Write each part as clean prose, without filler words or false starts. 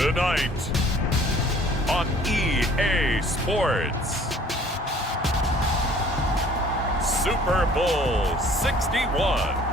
Tonight on EA Sports, Super Bowl 61.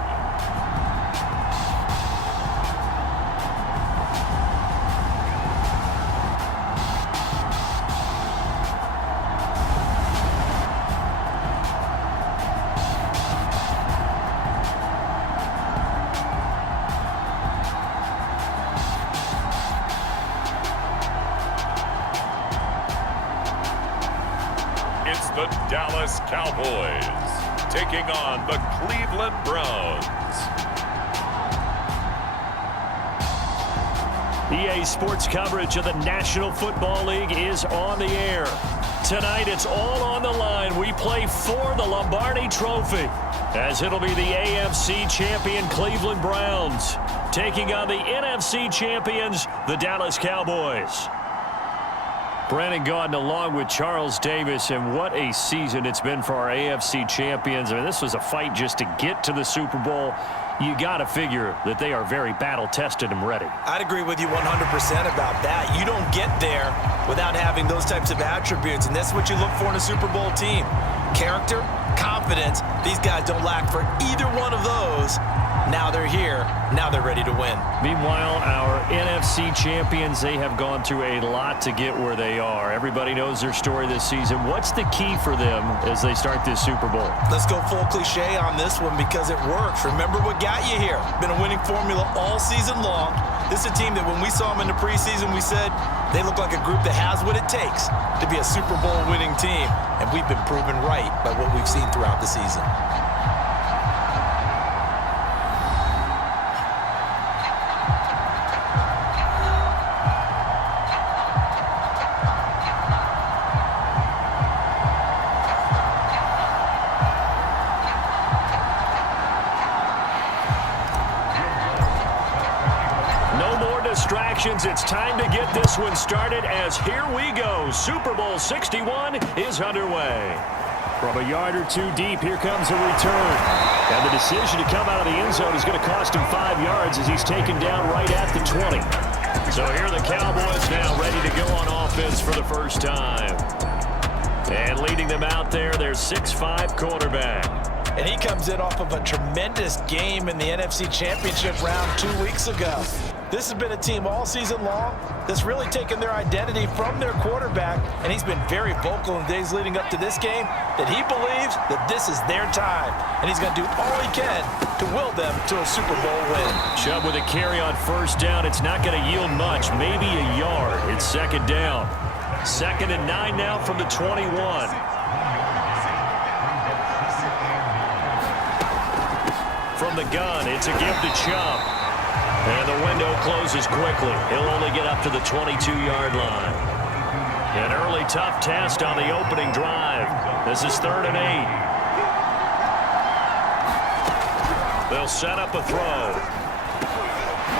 It's the Dallas Cowboys taking on the Cleveland Browns. EA Sports coverage of the National Football League is on the air. Tonight, it's all on the line. We play for the Lombardi Trophy, as it'll be the AFC champion Cleveland Browns taking on the NFC champions, the Dallas Cowboys. Brandon Gaudin along with Charles Davis, and what a season it's been for our AFC champions. I mean, this was a fight just to get to the Super Bowl. You got to figure that they are very battle-tested and ready. I'd agree with you 100% about that. You don't get there without having those types of attributes, and that's what you look for in a Super Bowl team. Character, confidence. These guys don't lack for either one of those. Now they're here. Now they're ready to win. Meanwhile, our NFC champions, they have gone through a lot to get where they are. Everybody knows their story this season. What's the key for them as they start this Super Bowl? Let's go full cliche on this one because it works. Remember what got you here. Been a winning formula all season long. This is a team that when we saw them in the preseason, we said they look like a group that has what it takes to be a Super Bowl winning team. And we've been proven right by what we've seen throughout the season. Distractions. It's time to get this one started as here we go. Super Bowl 61 is underway. From a yard or two deep, here comes a return. And the decision to come out of the end zone is going to cost him 5 yards as he's taken down right at the 20. So here are the Cowboys now ready to go on offense for the first time. And leading them out there, their 6'5" quarterback. And he comes in off of a tremendous game in the NFC Championship round 2 weeks ago. This has been a team all season long that's really taken their identity from their quarterback, and he's been very vocal in the days leading up to this game that he believes that this is their time, and he's going to do all he can to will them to a Super Bowl win. Chubb with a carry on first down. It's not going to yield much, maybe a yard. It's second down. 2nd and 9 now from the 21. From the gun, it's a give to Chubb. And the window closes quickly. He'll only get up to the 22-yard line. An early tough test on the opening drive. This is 3rd and 8. They'll set up a throw.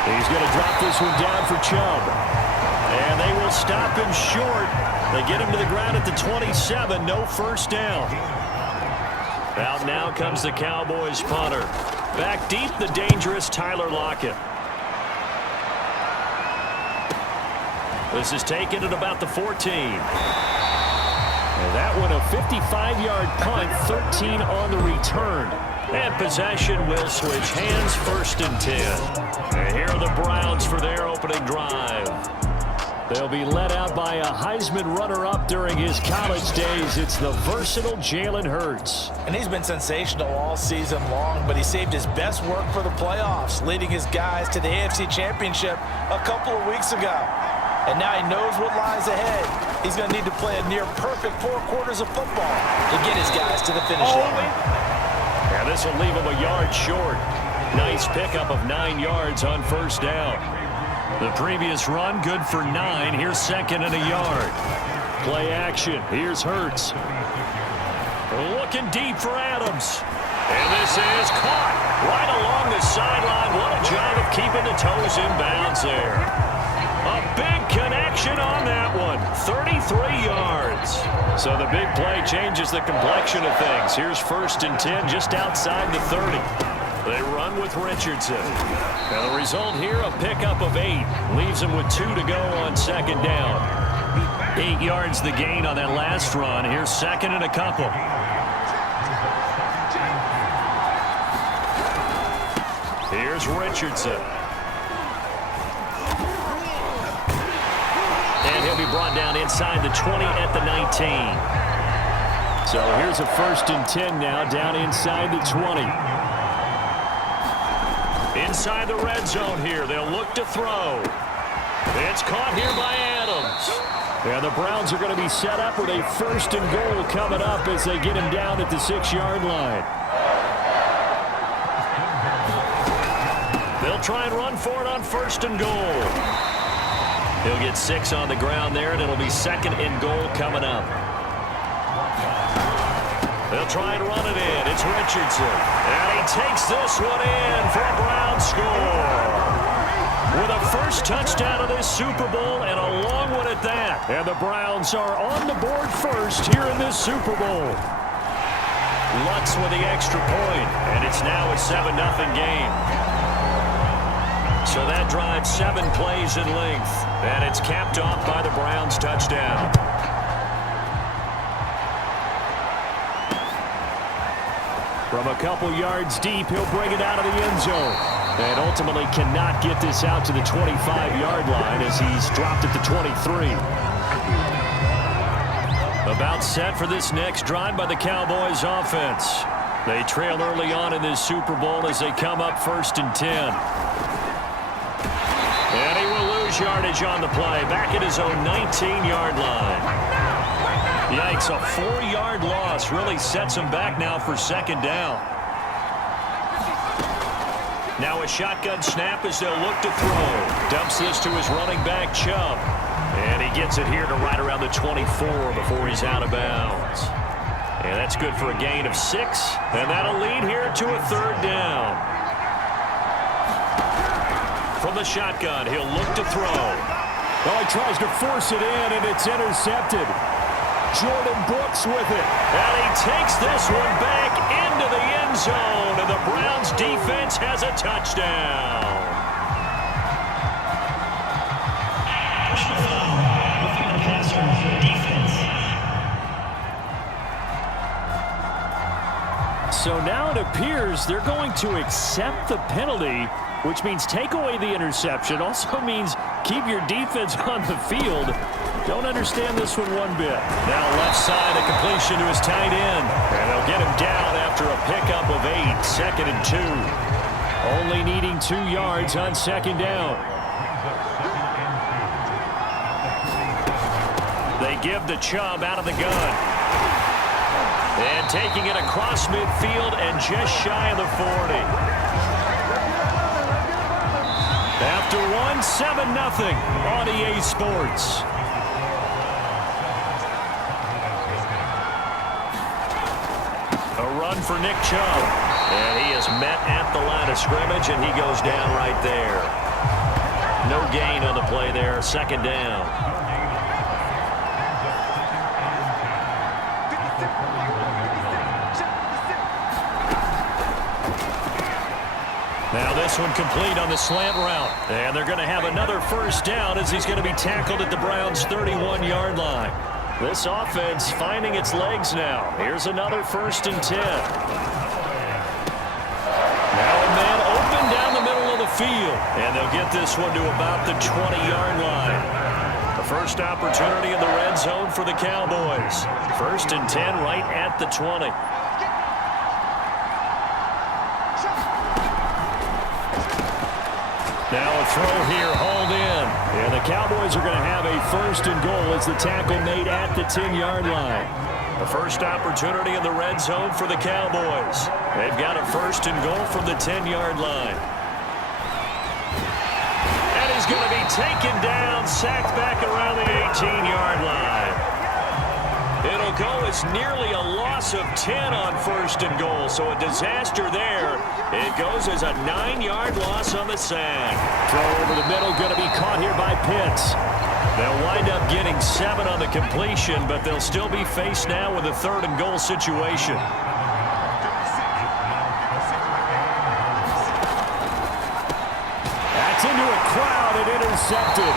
He's going to drop this one down for Chubb. And they will stop him short. They get him to the ground at the 27. No first down. Out now comes the Cowboys punter. Back deep, the dangerous Tyler Lockett. This is taken at about the 14. And that one a 55-yard punt, 13 on the return. And possession will switch hands, 1st and 10. And here are the Browns for their opening drive. They'll be led out by a Heisman runner-up during his college days. It's the versatile Jalen Hurts. And he's been sensational all season long, but he saved his best work for the playoffs, leading his guys to the AFC Championship a couple of weeks ago. And now he knows what lies ahead. He's going to need to play a near-perfect 4 quarters of football to get his guys to the finish line. And this will leave him a yard short. Nice pickup of 9 yards on first down. The previous run, good for 9. Here's 2nd and a yard. Play action. Here's Hurts. Looking deep for Adams. And this is caught right along the sideline. What a job of keeping the toes in bounds there. A big connection on that one. 33 yards. So the big play changes the complexion of things. Here's 1st and 10 just outside the 30. They run run with Richardson. And the result here, a pickup of 8. Leaves him with 2 to go on second down. 8 yards the gain on that last run. Here's second and a couple. Here's Richardson. And he'll be brought down inside the 20 at the 19. So here's a 1st and 10 now, down inside the 20. Inside the red zone here. They'll look to throw. It's caught here by Adams. And the Browns are going to be set up with a 1st and goal coming up as they get him down at the 6-yard line. They'll try and run for it on 1st and goal. He'll get 6 on the ground there, and it'll be 2nd and goal coming up. They'll try and run it in. It's Richardson. And he takes this one in for a Brown score. With a first touchdown of this Super Bowl and a long one at that. And the Browns are on the board first here in this Super Bowl. Lutz with the extra point. And it's now a 7-0 game. So that drives 7 plays in length. And it's capped off by the Browns touchdown. From a couple yards deep, he'll bring it out of the end zone. And ultimately cannot get this out to the 25-yard line as he's dropped at the 23. About set for this next drive by the Cowboys offense. They trail early on in this Super Bowl as they come up 1st and 10. And he will lose yardage on the play, back at his own 19-yard line. Yikes, a 4-yard loss really sets him back now for 2nd down. Now a shotgun snap as they'll look to throw. Dumps this to his running back, Chubb. And he gets it here to right around the 24 before he's out of bounds. And that's good for a gain of 6. And that'll lead here to a 3rd down. From the shotgun, he'll look to throw. Well, he tries to force it in, and it's intercepted. Jordan Brooks with it. And he takes this one back into the end zone, and the Browns defense has a touchdown. So now it appears they're going to accept the penalty, which means take away the interception. Also means keep your defense on the field. Don't understand this one bit. Now left side, a completion to his tight end. And they'll get him down after a pickup of 8. 2nd and 2. Only needing 2 yards on 2nd down. They give the Chubb out of the gun. And taking it across midfield and just shy of the 40. After 7-0 on EA Sports. A run for Nick Chubb. And he is met at the line of scrimmage, and he goes down right there. No gain on the play there. 2nd down. Now this one complete on the slant route. And they're going to have another 1st down as he's going to be tackled at the Browns' 31-yard line. This offense finding its legs now. Here's another 1st and 10. Now a man open down the middle of the field. And they'll get this one to about the 20-yard line. The first opportunity in the red zone for the Cowboys. 1st and 10 right at the 20. Now a throw here, hauled in. And the Cowboys are going to have a 1st and goal as the tackle made at the 10-yard line. The first opportunity in the red zone for the Cowboys. They've got a 1st and goal from the 10-yard line. And he's going to be taken down, sacked back around the 18-yard line. It'll go as nearly a loss of 10 on 1st and goal, so a disaster there. It goes as a 9-yard loss on the sack. Throw over the middle, going to be caught here by Pitts. They'll wind up getting 7 on the completion, but they'll still be faced now with a 3rd and goal situation. Gets into a crowd and intercepted.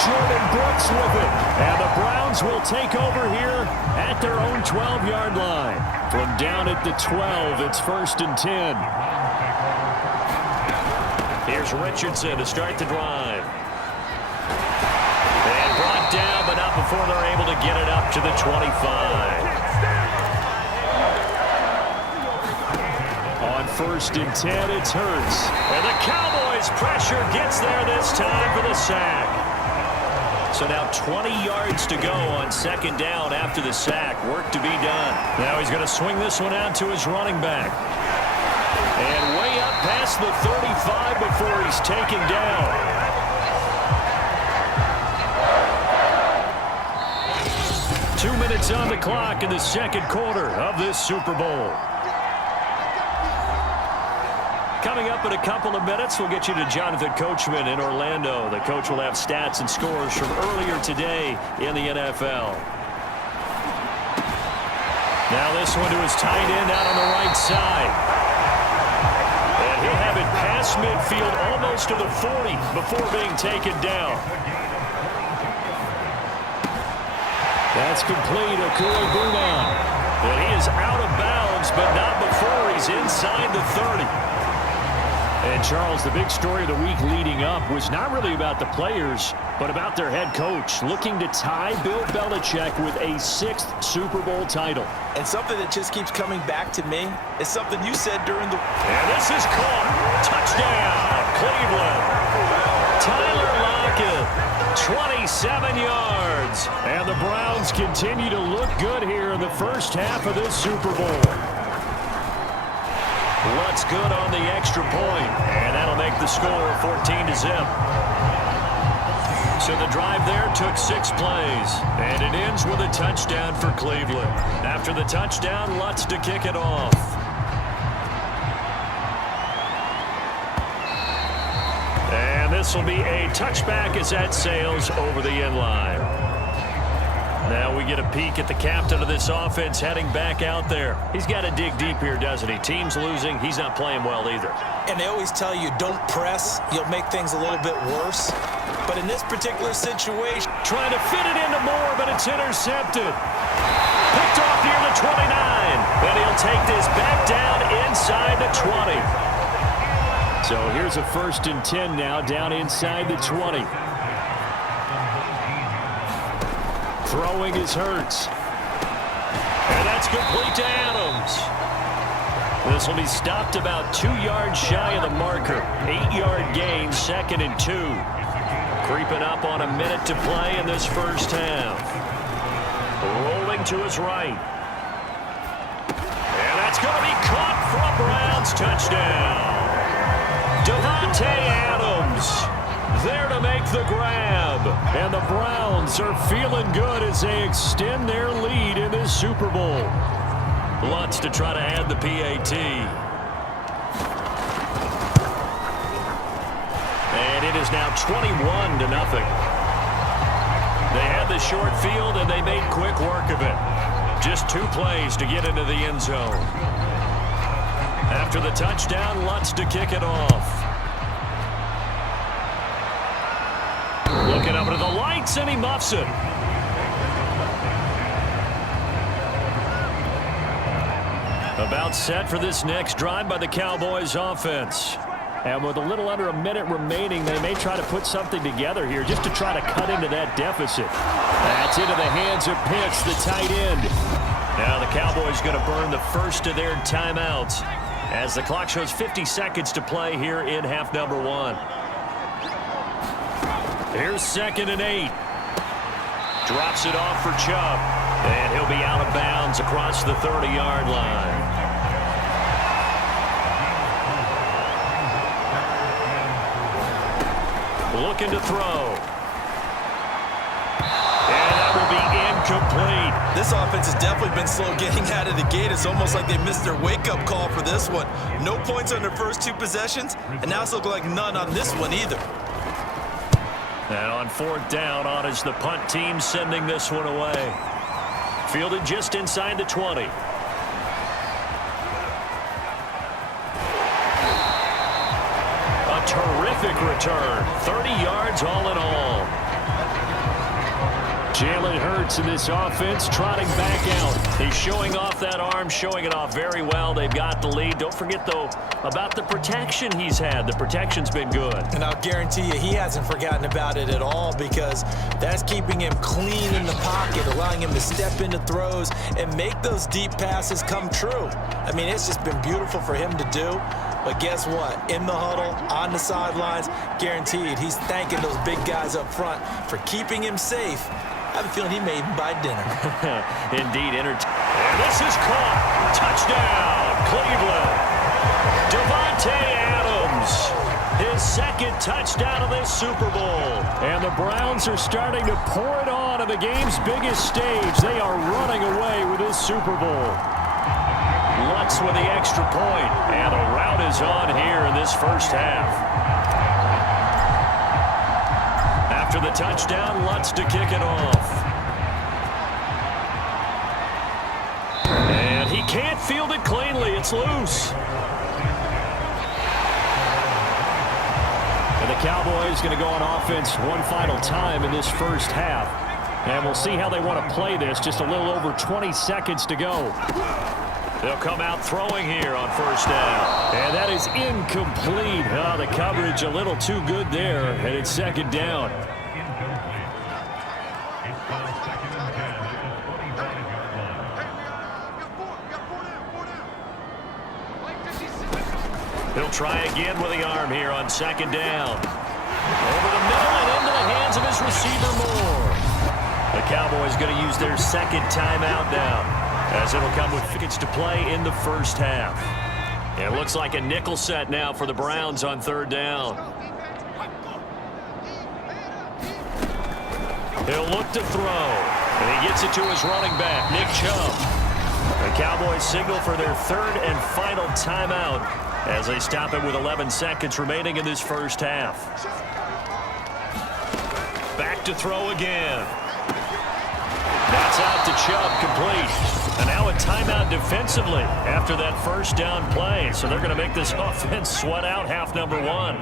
Jordan Brooks with it. And the Browns will take over here at their own 12-yard line. From down at the 12, it's 1st and 10. Here's Richardson to start the drive. And brought down, but not before they're able to get it up to the 25. On 1st and 10, it's Hurts. And the Cowboys' pressure gets there this time for the sack. So now 20 yards to go on 2nd down after the sack. Work to be done. Now he's going to swing this one out to his running back. And way up past the 35 before he's taken down. Two minutes on the clock in the 2nd quarter of this Super Bowl. Coming up in a couple of minutes, we'll get you to Jonathan Coachman in Orlando. The coach will have stats and scores from earlier today in the NFL. Now this one to his tight end out on the right side. And he'll have it past midfield almost to the 40 before being taken down. That's complete. Okuegbunam. Well, he is out of bounds, but not before he's inside the 30. And, Charles, the big story of the week leading up was not really about the players, but about their head coach looking to tie Bill Belichick with a 6th Super Bowl title. And something that just keeps coming back to me is something you said during the... And this is caught. Touchdown, Cleveland. Tyler Lockett, 27 yards. And the Browns continue to look good here in the first half of this Super Bowl. Lutz good on the extra point, and that'll make the score 14-0. So the drive there took 6 plays, and it ends with a touchdown for Cleveland. After the touchdown, Lutz to kick it off. And this will be a touchback as that sails over the end line. Now we get a peek at the captain of this offense heading back out there. He's got to dig deep here, doesn't he? Team's losing. He's not playing well either. And they always tell you, don't press. You'll make things a little bit worse. But in this particular situation... Trying to fit it into Moore, but it's intercepted. Picked off near the 29. And he'll take this back down inside the 20. So here's a 1st and 10 now down inside the 20. Throwing is Hurts. And that's complete to Adams. This will be stopped about 2 yards shy of the marker. 8-yard gain, 2nd and 2. Creeping up on a minute to play in this first half. Rolling to his right. And that's going to be caught for a Browns touchdown. Davante Adams there to make the grab. And the Browns are feeling good as they extend their lead in this Super Bowl. Lutz to try to add the PAT. And it is now 21-0. They had the short field, and they made quick work of it. Just 2 plays to get into the end zone. After the touchdown, Lutz to kick it off. Looking up to the lights, and he muffs it. About set for this next drive by the Cowboys offense. And with a little under a minute remaining, they may try to put something together here just to try to cut into that deficit. That's into the hands of Pitts, the tight end. Now the Cowboys going to burn the first of their timeouts as the clock shows 50 seconds to play here in half number 1. Here's 2nd and 8. Drops it off for Chubb. And he'll be out of bounds across the 30-yard line. Looking to throw. And that will be incomplete. This offense has definitely been slow getting out of the gate. It's almost like they missed their wake-up call for this one. No points on their first 2 possessions, and now it's looking like none on this one either. And on 4th down, on is the punt team sending this one away. Fielded just inside the 20. A terrific terrific return. 30 yards all in all. Jalen Hurts in this offense trotting back out. He's showing off that arm, showing it off very well. They've got the lead. Don't forget, though, about the protection he's had. The protection's been good. And I'll guarantee you he hasn't forgotten about it at all, because that's keeping him clean in the pocket, allowing him to step into throws and make those deep passes come true. I mean, it's just been beautiful for him to do. But guess what? In the huddle, on the sidelines, guaranteed he's thanking those big guys up front for keeping him safe. I have a feeling he may even buy dinner. Indeed. And this is caught. Touchdown, Cleveland. Devontae Adams, his second touchdown of this Super Bowl. And the Browns are starting to pour it on at the game's biggest stage. They are running away with this Super Bowl. Lutz with the extra point. And the route is on here in this first half. After the touchdown, Lutz to kick it off. And he can't field it cleanly. It's loose. And the Cowboys going to go on offense one final time in this first half. And we'll see how they want to play this. Just a little over 20 seconds to go. They'll come out throwing here on first down. And that is incomplete. Oh, the coverage a little too good there. And it's second down. He'll try again with the arm here on second down. Over the middle and into the hands of his receiver Moore. The Cowboys going to use their second timeout now, as it'll come with tickets to play in the first half. It looks like a nickel set now for the Browns on third down. He'll look to throw, and he gets it to his running back, Nick Chubb. The Cowboys signal for their third and final timeout as they stop it with 11 seconds remaining in this first half. Back to throw again. That's out to Chubb, complete. And now a timeout defensively after that first down play. So they're going to make this offense sweat out half number one.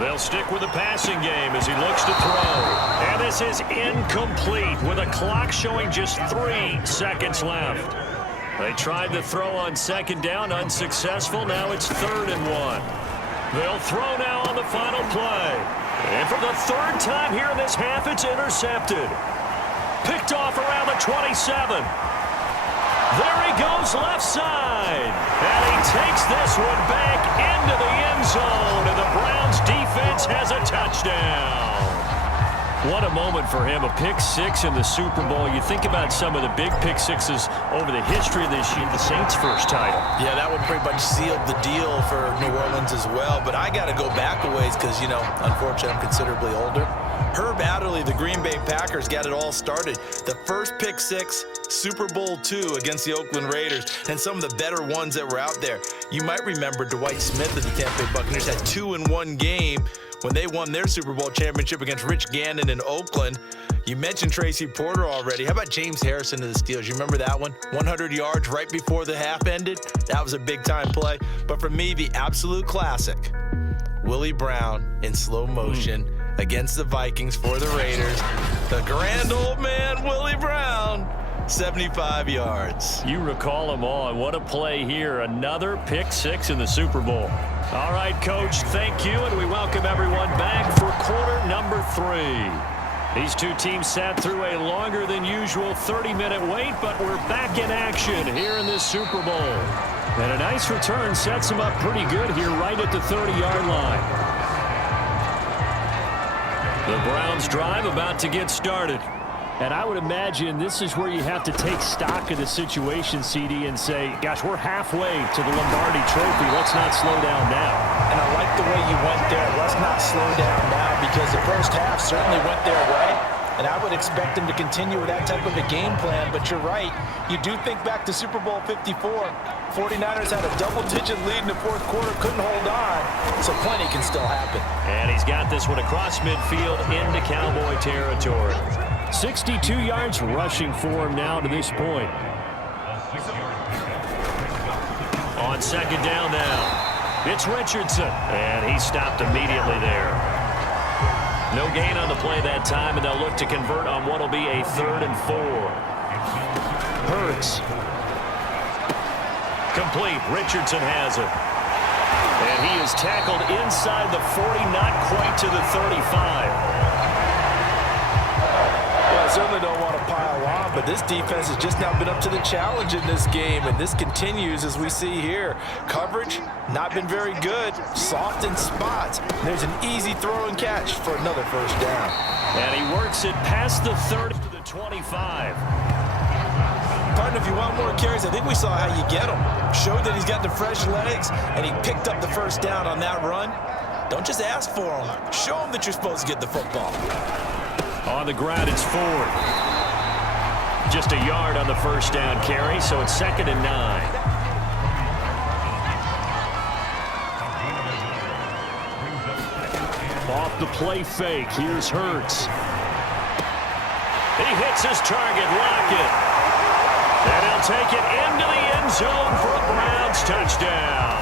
They'll stick with the passing game as he looks to throw. And this is incomplete with a clock showing just 3 seconds left. They tried to throw on second down, unsuccessful. Now it's 3rd and 1. They'll throw now on the final play. And for the third time here in this half, it's intercepted. Picked off around the 27. There he goes left side. And he takes this one back into the end zone. And the Browns defense has a touchdown. What a moment for him, a pick six in the Super Bowl. You think about some of the big pick sixes over the history of this year, the Saints' first title. Yeah, that one pretty much sealed the deal for New Orleans as well. But I got to go back a ways because, you know, unfortunately I'm considerably older. Herb Adderley, the Green Bay Packers, got it all started. The first pick six, Super Bowl II against the Oakland Raiders, and some of the better ones that were out there. You might remember Dwight Smith of the Tampa Bay Buccaneers had 2 in one game when they won their Super Bowl championship against Rich Gannon in Oakland. You mentioned Tracy Porter already. How about James Harrison of the Steelers? You remember that one? 100 yards right before the half ended? That was a big-time play. But for me, the absolute classic, Willie Brown in slow motion against the Vikings for the Raiders. The grand old man, Willie Brown, 75 yards. You recall them all, and what a play here. Another pick six in the Super Bowl. All right, Coach, thank you, and we welcome everyone back for quarter number 3. These two teams sat through a longer than usual 30-minute wait, but we're back in action here in this Super Bowl. And a nice return sets them up pretty good here right at the 30-yard line. The Browns drive about to get started. And I would imagine this is where you have to take stock of the situation, CD, and say, gosh, we're halfway to the Lombardi Trophy. Let's not slow down now. And I like the way you went there. Let's not slow down now, because the first half certainly went their way. And I would expect them to continue with that type of a game plan. But you're right. You do think back to Super Bowl 54. 49ers had a double-digit lead in the fourth quarter, couldn't hold on. So plenty can still happen. And he's got this one across midfield into Cowboy territory. 62 yards rushing for him now to this point. On second down now. It's Richardson, and he stopped immediately there. No gain on the play that time, and they'll look to convert on what will be a 3rd and 4. Hurts. Complete. Richardson has it. And he is tackled inside the 40, not quite to the 35. Well, I certainly don't want to pile on, but this defense has just now been up to the challenge in this game, and this continues as we see here. Coverage, not been very good. Soft in spots. There's an easy throw and catch for another first down. And he works it past the 30 to the 25. Partner, if you want more carries, I think we saw how you get them. Showed that he's got the fresh legs, and he picked up the first down on that run. Don't just ask for them. Show them that you're supposed to get the football. On the ground, it's Ford. Just a yard on the first down carry, so it's 2nd and 9. Off the play fake, here's Hurts. He hits his target, Lockett. And he'll take it into the end zone for a Browns touchdown.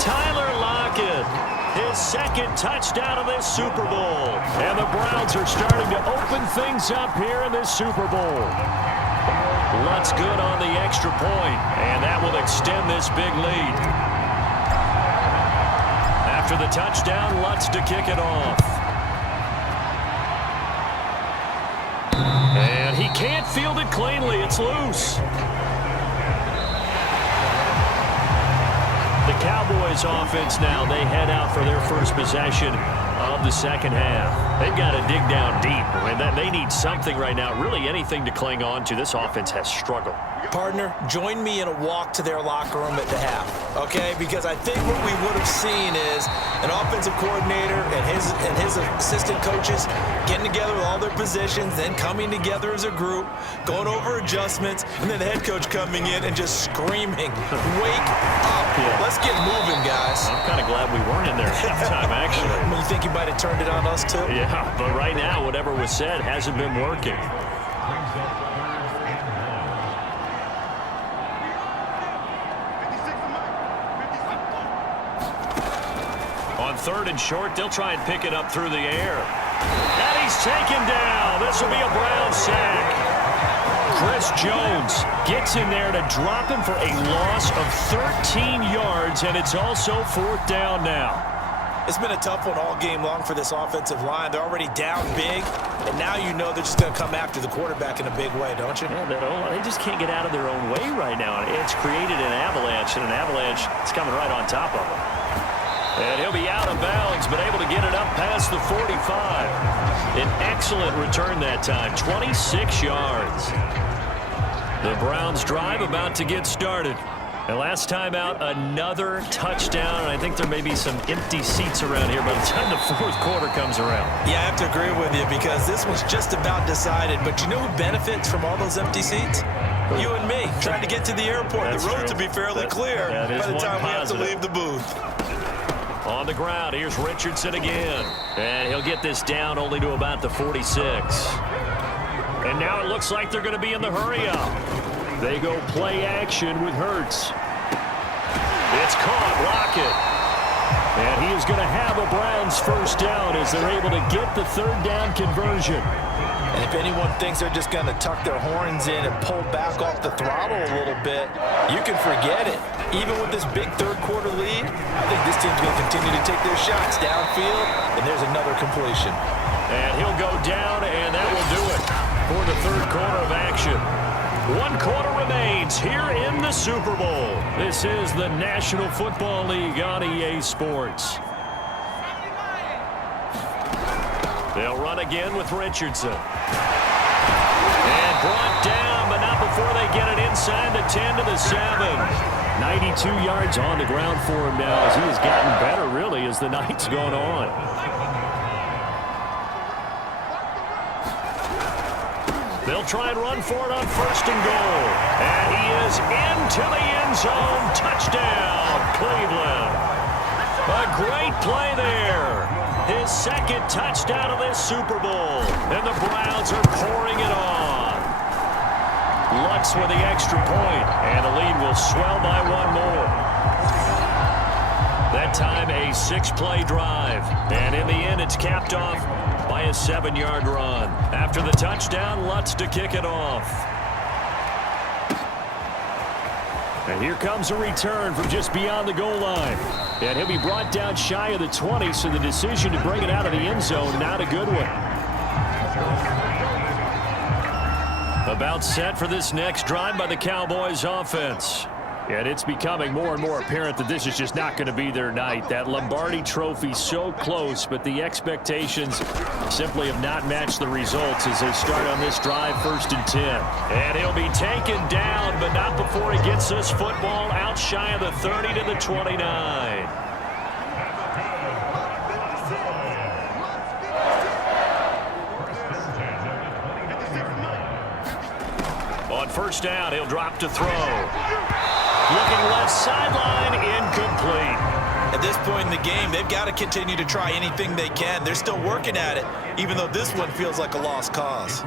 Tyler Lockett, his 2nd touchdown of this Super Bowl. And the Browns are starting to open things up here in this Super Bowl. Lutz good on the extra point, and that will extend this big lead. After the touchdown, Lutz to kick it off. And he can't field it cleanly. It's loose. The Cowboys offense now, they head out for their first possession of the second half. They've got to dig down deep. I mean, they need something right now, really anything to cling on to. This offense has struggled. Partner, join me in a walk to their locker room at the half, okay? Because I think what we would have seen is an offensive coordinator and his assistant coaches getting together with all their positions, then coming together as a group, going over adjustments, and then the head coach coming in and just screaming, "Wake up! Yeah. Let's get moving, guys." I'm kind of glad we weren't in there at halftime, actually. You think you might have turned it on us, too? Yeah, but right now, whatever was said hasn't been working. On 3rd and short, they'll try and pick it up through the air. And he's taken down. This will be a Brown sack. Chris Jones gets in there to drop him for a loss of 13 yards, and it's also 4th down now. It's been a tough one all game long for this offensive line. They're already down big, and now you know they're just going to come after the quarterback in a big way, don't you? Yeah, they just can't get out of their own way right now. It's created an avalanche, and an avalanche is coming right on top of them. And he'll be out of bounds, but able to get it up past the 45. An excellent return that time, 26 yards. The Browns drive about to get started. And last time out, another touchdown, and I think there may be some empty seats around here by the time the 4th quarter comes around. Yeah, I have to agree with you because this was just about decided. But you know who benefits from all those empty seats? You and me, trying to get to the airport. That's the roads true. will be fairly clear by the time we have to leave the booth. On the ground, here's Richardson again. And he'll get this down only to about the 46. And now it looks like they're going to be in the hurry-up. They go play action with Hurts. It's caught, Lockett. And he is going to have a Browns first down as they're able to get the 3rd down conversion. And if anyone thinks they're just going to tuck their horns in and pull back off the throttle a little bit, you can forget it. Even with this big 3rd quarter lead, I think this team's going to continue to take their shots downfield, and there's another completion. And he'll go down, and that will do it for the 3rd quarter of action. 1 quarter remains here in the Super Bowl. This is the National Football League on EA Sports. They'll run again with Richardson. And brought down, but not before they get it inside the 10 to the 7. 92 yards on the ground for him now as he has gotten better, really, as the night's gone on. They'll try and run for it on 1st and goal. And he is into the end zone. Touchdown, Cleveland. A great play there. His 2nd touchdown of this Super Bowl. And the Browns are pouring it on. Lutz with the extra point, and the lead will swell by 1 more. six-play drive. And in the end, it's capped off by a 7-yard run. After the touchdown, Lutz to kick it off. And here comes a return from just beyond the goal line. And he'll be brought down shy of the 20, so the decision to bring it out of the end zone, not a good one. About set for this next drive by the Cowboys offense. And it's becoming more and more apparent that this is just not going to be their night. That Lombardi Trophy so close, but the expectations simply have not matched the results as they start on this drive, 1st and 10. And he'll be taken down, but not before he gets this football out shy of the 30 to the 29. On 1st down, he'll drop to throw. Looking left sideline, incomplete. At this point in the game, they've got to continue to try anything they can. They're still working at it, even though this one feels like a lost cause.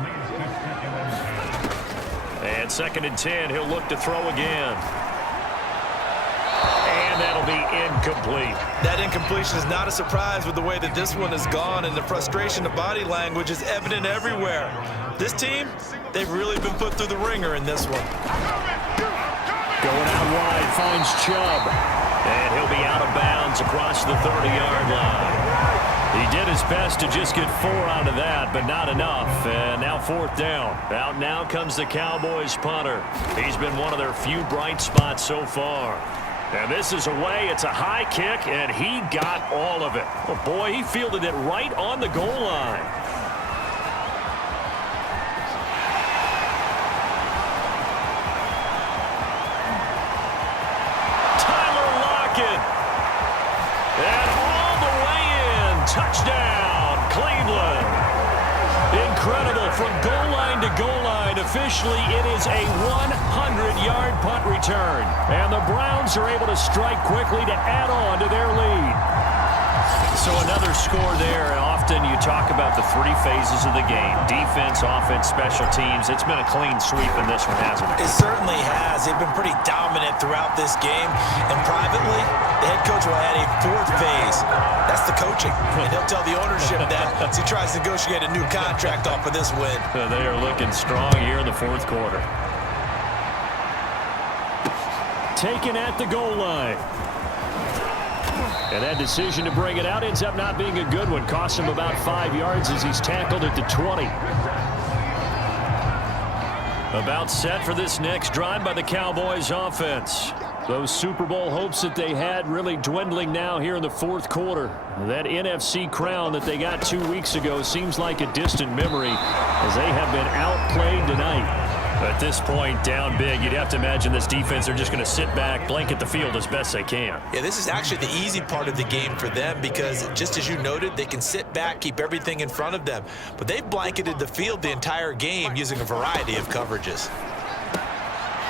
And 2nd and 10, he'll look to throw again. And that'll be incomplete. That incompletion is not a surprise with the way that this one has gone, and the frustration of body language is evident everywhere. This team, they've really been put through the ringer in this one. Going out wide, finds Chubb. And he'll be out of bounds across the 30-yard line. He did his best to just get 4 out of that, but not enough. And now 4th down. Out now comes the Cowboys punter. He's been one of their few bright spots so far. And this is away. It's a high kick, and he got all of it. Oh, boy, he fielded it right on the goal line. And all the way in. Touchdown, Cleveland. Incredible. From goal line to goal line. Officially, it is a 100-yard punt return. And the Browns are able to strike quickly to add on to their lead. So another score there. And often you talk about the 3 phases of the game. Defense, offense, special teams. It's been a clean sweep in this one, hasn't it? It certainly has. They've been pretty dominant throughout this game. And privately, the head coach will add a 4th phase. That's the coaching. And he'll tell the ownership that as he tries to negotiate a new contract off of this win. They are looking strong here in the 4th quarter. Taken at the goal line. And that decision to bring it out ends up not being a good one. Costs him about 5 yards as he's tackled at the 20. About set for this next drive by the Cowboys offense. Those Super Bowl hopes that they had really dwindling now here in the 4th quarter. That NFC crown that they got 2 weeks ago seems like a distant memory as they have been outplayed tonight. At this point, down big, you'd have to imagine this defense are just going to sit back, blanket the field as best they can. Yeah, this is actually the easy part of the game for them because, just as you noted, they can sit back, keep everything in front of them. But they've blanketed the field the entire game using a variety of coverages.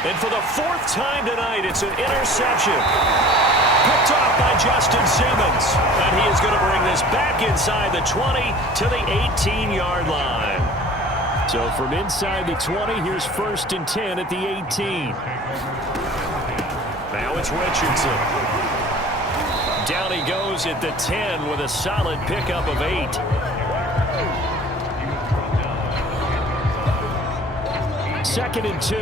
And for the 4th time tonight, it's an interception. Picked off by Justin Simmons. And he is going to bring this back inside the 20 to the 18-yard line. So from inside the 20, here's 1st and 10 at the 18. Now it's Richardson. Down he goes at the 10 with a solid pickup of 8. Second and 2.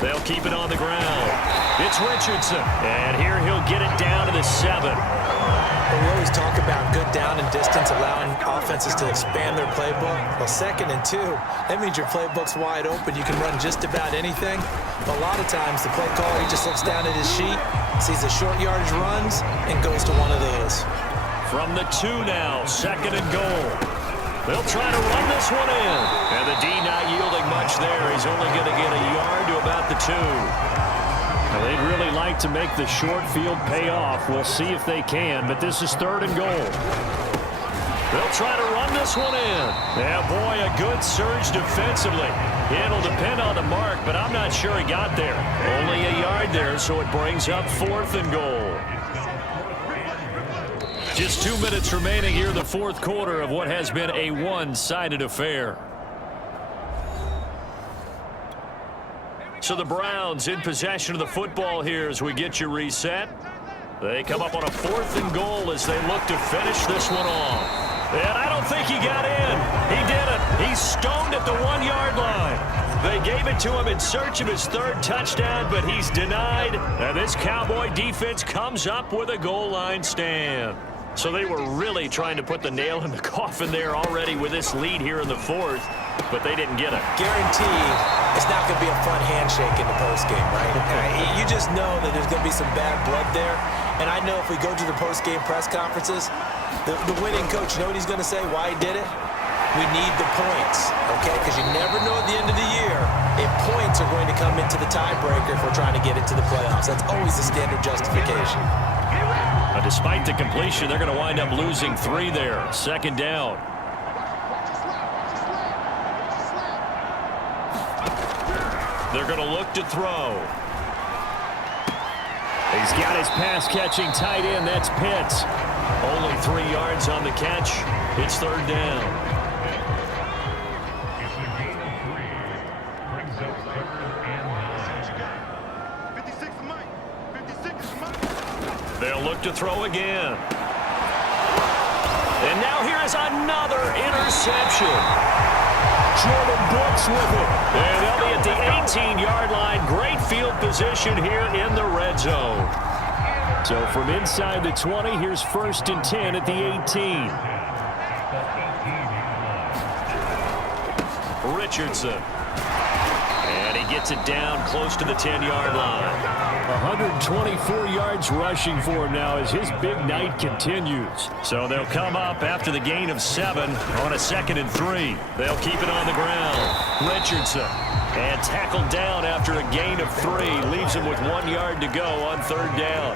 They'll keep it on the ground. It's Richardson. And here he'll get it down to the 7. We always talk about good down and distance, allowing offenses to expand their playbook. Well, 2nd and 2, that means your playbook's wide open. You can run just about anything. But a lot of times, the play caller, he just looks down at his sheet, sees the short yardage runs, and goes to one of those. From the 2 now, 2nd and goal. They'll try to run this one in. And the D not yielding much there. He's only going to get a yard to about the 2. Now, they'd really like to make the short field pay off. We'll see if they can, but this is 3rd and goal. They'll try to run this one in. Yeah, boy, a good surge defensively. It'll depend on the mark, but I'm not sure he got there. Only a yard there, so it brings up 4th and goal. Just 2 minutes remaining here in the 4th quarter of what has been a one-sided affair. So the Browns in possession of the football here as we get you reset. They come up on a 4th and goal as they look to finish this one off. And I don't think he got in. He didn't. He's stoned at the 1-yard line. They gave it to him in search of his 3rd touchdown, but he's denied. And this Cowboy defense comes up with a goal line stand. So they were really trying to put the nail in the coffin there already with this lead here in the 4th, but they didn't get it. Guaranteed it's not going to be a fun handshake in the postgame, right? You just know that there's going to be some bad blood there. And I know if we go to the postgame press conferences, the winning coach, you know what he's going to say, why he did it? We need the points, okay? Because you never know at the end of the year if points are going to come into the tiebreaker if we're trying to get into the playoffs. That's always the standard justification. Despite the completion, they're going to wind up losing 3 there. 2nd down. They're going to look to throw. He's got his pass-catching tight end. That's Pitts. Only 3 yards on the catch. It's 3rd down. They'll look to throw again. And now here is another interception. Jordan Brooks with it. And they'll be at the 18-yard line. Great field position here in the red zone. So from inside the 20, here's 1st and 10 at the 18. Richardson. And he gets it down close to the 10-yard line. 124 yards rushing for him now as his big night continues. So they'll come up after the gain of 7 on a 2nd and 3. They'll keep it on the ground. Richardson. And tackled down after a gain of 3. Leaves him with 1 yard to go on 3rd down.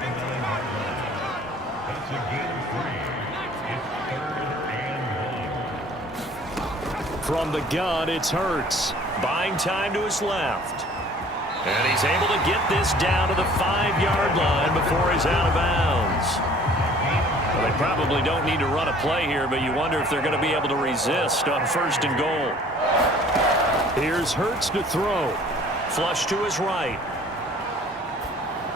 From the gun, it's Hurts. Buying time to his left. And he's able to get this down to the 5-yard line before he's out of bounds. Well, they probably don't need to run a play here, but you wonder if they're going to be able to resist on 1st and goal. Here's Hurts to throw. Flush to his right.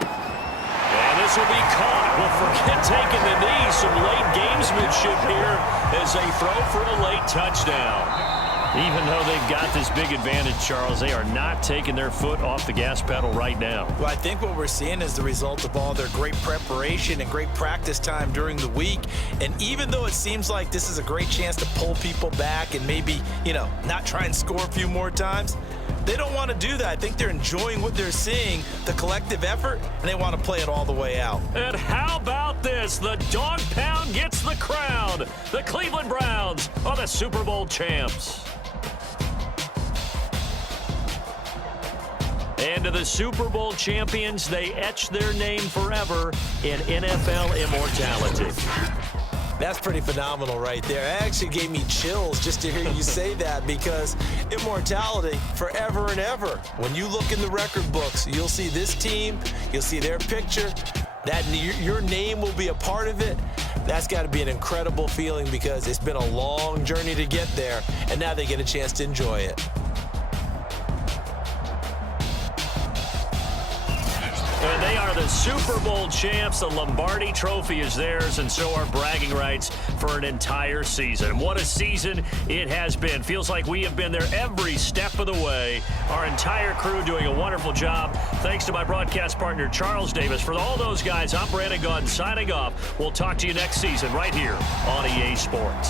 And this will be caught. Well, forget taking the knee. Some late gamesmanship here as they throw for a late touchdown. Even though they've got this big advantage, Charles, they are not taking their foot off the gas pedal right now. Well, I think what we're seeing is the result of all their great preparation and great practice time during the week. And even though it seems like this is a great chance to pull people back and maybe, not try and score a few more times, they don't want to do that. I think they're enjoying what they're seeing, the collective effort, and they want to play it all the way out. And how about this? The dog pound gets the crown. The Cleveland Browns are the Super Bowl champs. And to the Super Bowl champions, they etch their name forever in NFL immortality. That's pretty phenomenal right there. It actually gave me chills just to hear you say that, because immortality forever and ever. When you look in the record books, you'll see this team, you'll see their picture, that your name will be a part of it. That's got to be an incredible feeling, because it's been a long journey to get there, and now they get a chance to enjoy it. And they are the Super Bowl champs. The Lombardi Trophy is theirs, and so are bragging rights for an entire season. What a season it has been. Feels like we have been there every step of the way. Our entire crew doing a wonderful job. Thanks to my broadcast partner, Charles Davis. For all those guys, I'm Brandon Gaudin signing off. We'll talk to you next season right here on EA Sports.